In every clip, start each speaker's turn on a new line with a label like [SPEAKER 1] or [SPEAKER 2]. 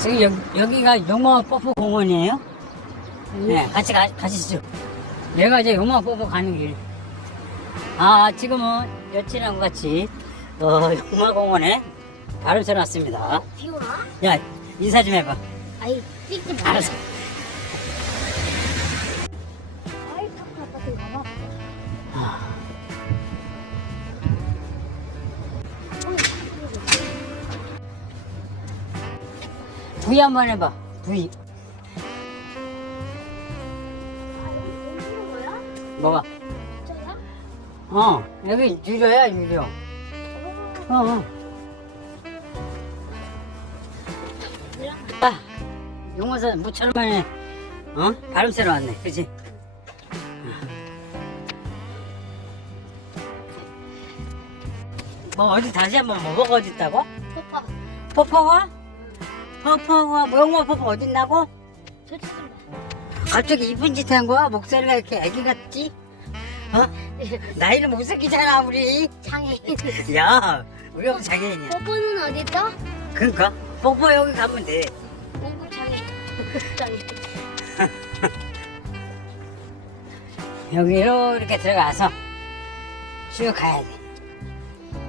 [SPEAKER 1] 지금 여기, 여기가 용마 뽀뽀 공원이에요? 네, 같이 가, 가시죠. 여기가 이제 용마 뽀뽀 가는 길. 아, 지금은 여친하고 같이, 어, 용마 공원에 발을 쳐놨습니다.
[SPEAKER 2] 비오나?
[SPEAKER 1] 야, 인사 좀 해봐.
[SPEAKER 2] 아이 찍지 마.
[SPEAKER 1] 알았어. V 한번 해봐. V. 뭐가? 어, 여기 유료야, 유료. 어, 어. 아, 용어사 무철만에, 어? 발음 새로 왔네. 그지? 뭐, 어디 다시 한번 뭐, 뭐가 어디 있다고?
[SPEAKER 2] 오빠
[SPEAKER 1] 퍼퍼가? 퍼퍼가, 뭐, 용어 퍼퍼
[SPEAKER 2] 마.
[SPEAKER 1] 갑자기 이쁜 짓 한 거야? 목소리가 이렇게 애기 같지? 어? 나이를 못 새끼잖아, 우리.
[SPEAKER 2] 장애.
[SPEAKER 1] 야, 우리 엄마 장애인이야.
[SPEAKER 2] 뽀뽀는 어디 있어?
[SPEAKER 1] 그러니까 뽀뽀 여기 가면 돼.
[SPEAKER 2] 뽀뽀 장애. 장애.
[SPEAKER 1] 여기로 이렇게 들어가서 쭉 가야 돼.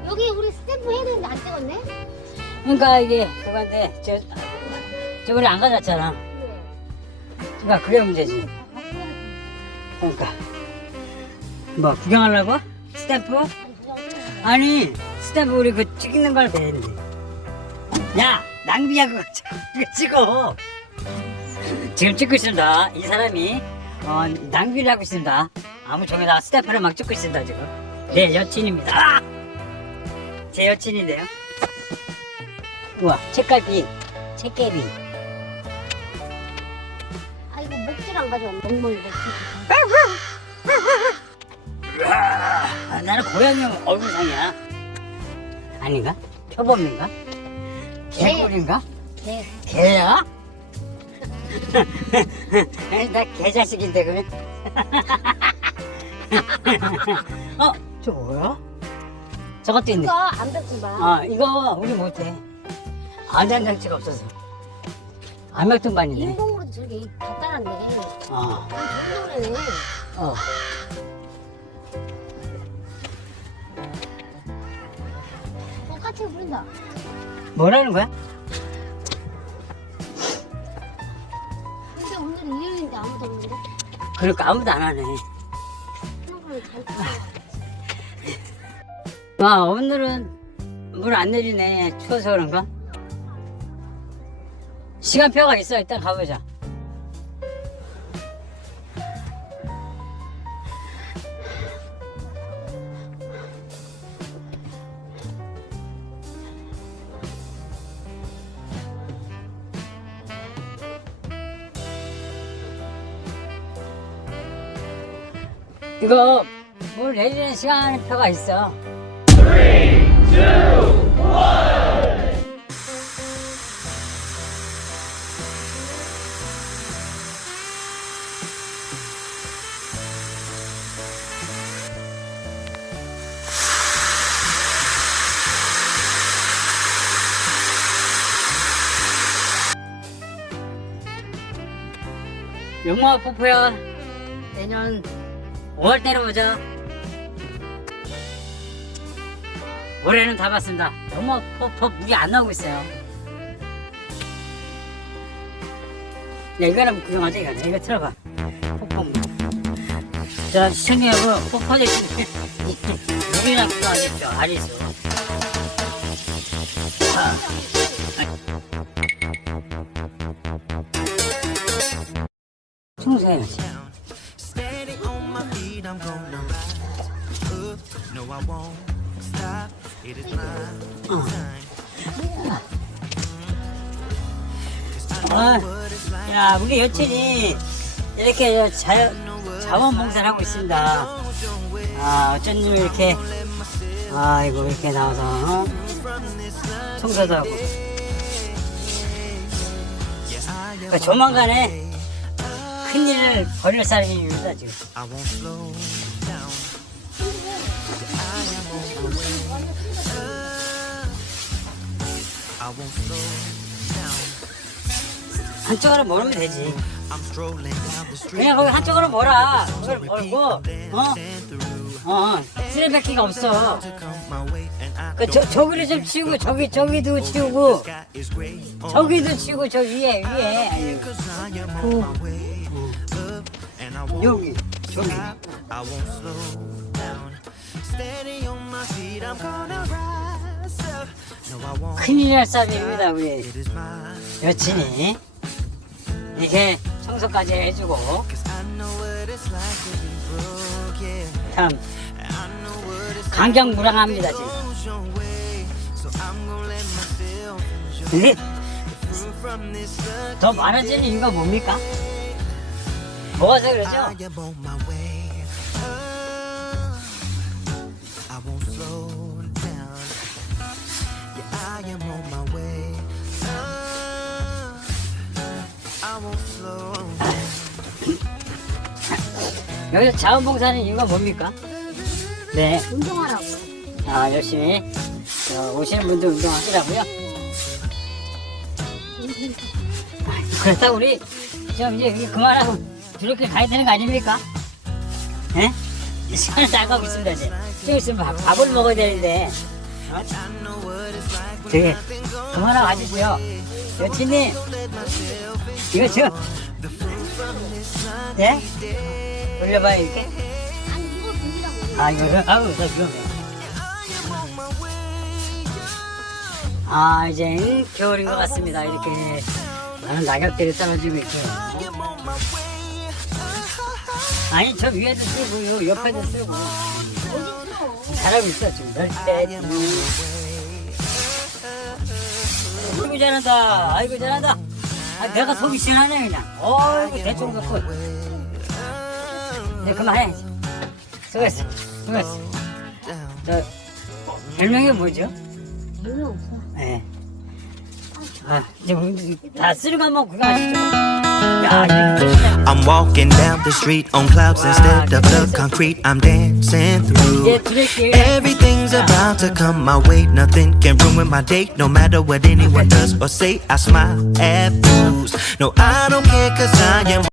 [SPEAKER 2] 여기 우리 스탬프 해야 되는데 안 찍었네?
[SPEAKER 1] 그러니까 이게 그건데 저 저번에 안 가졌잖아. 그러니까 그게 문제지. 그러니까 뭐 구경하려고? 스탬프? 아니 스탬프 우리 그 찍는 걸 되는데. 야 낭비야 그거 그거 찍어. 지금 찍고 있습니다. 이 사람이 어, 낭비를 하고 있습니다. 아무 저기다가 스탬프를 막 찍고 있습니다 지금. 내 여친입니다. 아! 제 여친인데요. 우와 책갈비 책갈비.
[SPEAKER 2] 안 가져왔네. 목줄.
[SPEAKER 1] 아, 나는 고양이 얼굴상이야. 아닌가? 표범인가? 개꿀인가?
[SPEAKER 2] 네.
[SPEAKER 1] 개야? 나 개자식인데 그러면? 어? 저 뭐야? 저것도 있네.
[SPEAKER 2] 이거 안 뱉지 마.
[SPEAKER 1] 아 이거 우리 못해. 안전장치가 없어서. 암벽등반이네.
[SPEAKER 2] 인공으로 저기 다 따랐네.
[SPEAKER 1] 어.
[SPEAKER 2] 저기 노래네.
[SPEAKER 1] 어.
[SPEAKER 2] 똑같이 부른다.
[SPEAKER 1] 뭐라는 거야?
[SPEAKER 2] 근데 오늘 일요일인데 아무도 없는데.
[SPEAKER 1] 그러니까 아무도 안 하네.
[SPEAKER 2] 타.
[SPEAKER 1] 와 오늘은 물 안 내리네 추워서 그런가? 시간표가 있어 일단 가보자 이거 물 내리는 시간표가 있어. 영화 뽀뽀야. 내년 5월 때로 보자 올해는 다 봤습니다. 영화 뽀뽀 물이 안 나오고 있어요. 야 이거는 구경하자 이거는 이거 틀어봐. 뽀뽀. 물. 자 시청자 여러분 뽀뽀 대신 물이나 구경하십시오 아리수. 청소해야지
[SPEAKER 3] Steady on feet, I'm gonna rise up. No, I won't stop. It is my time.
[SPEAKER 1] 아, 야, 우리 여친이 이렇게 저 자, 자원봉사를 하고 있습니다. 아, 어쩐 일 이렇게, 아이고, 이렇게 나와서, 어? 청소도 하고. 그러니까 조만간에 큰 일을 벌일 사람이 있다, 지금. 한쪽으로 몰면 되지. 그냥 거기 한쪽으로 몰아. 그걸 몰고, 어? 어, 쓰레받기가 없어. 그, 저, 저기를 좀 치우고, 저기, 저기도 치우고.
[SPEAKER 3] Oh,
[SPEAKER 1] 저기도 치우고, 저 위에, 위에.
[SPEAKER 3] Cause
[SPEAKER 1] 여기, 저기. 큰일 날 쌈입니다, 우리. 여친이. 이렇게 청소까지 해주고. 참, 강경무량합니다, 지금. 근데. 더 많아지는 이유가 뭡니까?
[SPEAKER 3] I won't slow down.
[SPEAKER 1] 여기서 자원봉사하는 이유가 뭡니까? 네.
[SPEAKER 2] 운동하라고.
[SPEAKER 1] 아, 열심히 어, 오시는 분들 운동하시라고요. 그렇다고 우리 좀 이제 그만하고 두렵게 가야 되는 거 아닙니까? 예? 이 시간을 다 가고 있습니다 이제. 좀 있으면 밥, 밥을 먹어야 되는데 어? 되게 그만하고 가시고요. 여친님 이거 저 예? 올려봐요 이렇게.
[SPEAKER 2] 아 이거
[SPEAKER 1] 아우 나 위험해. 아 이제 겨울인 것 같습니다. 이렇게 많은 낙엽들이 떨어지고 있고요. 아니 저 위에도 쓰고 요 옆에도 쓰고 잘하고 있어 지금 넓게. 아이고 잘한다. 아이고 잘한다. 아, 내가 속이 시원하네 그냥. 어이구 대충 좋고. 네 그만해. 수고했어. 수고했어. 저 별명이 뭐죠?
[SPEAKER 2] 별로 없어.
[SPEAKER 1] 네. 아, 이제 다 쓰는 거 한번 구경하시죠.
[SPEAKER 3] I'm walking down the street on clouds instead of the concrete. I'm dancing through. Everything's about to come my way. Nothing can ruin my day, no matter what anyone does or say. I smile at fools. No, I don't care, cause I am.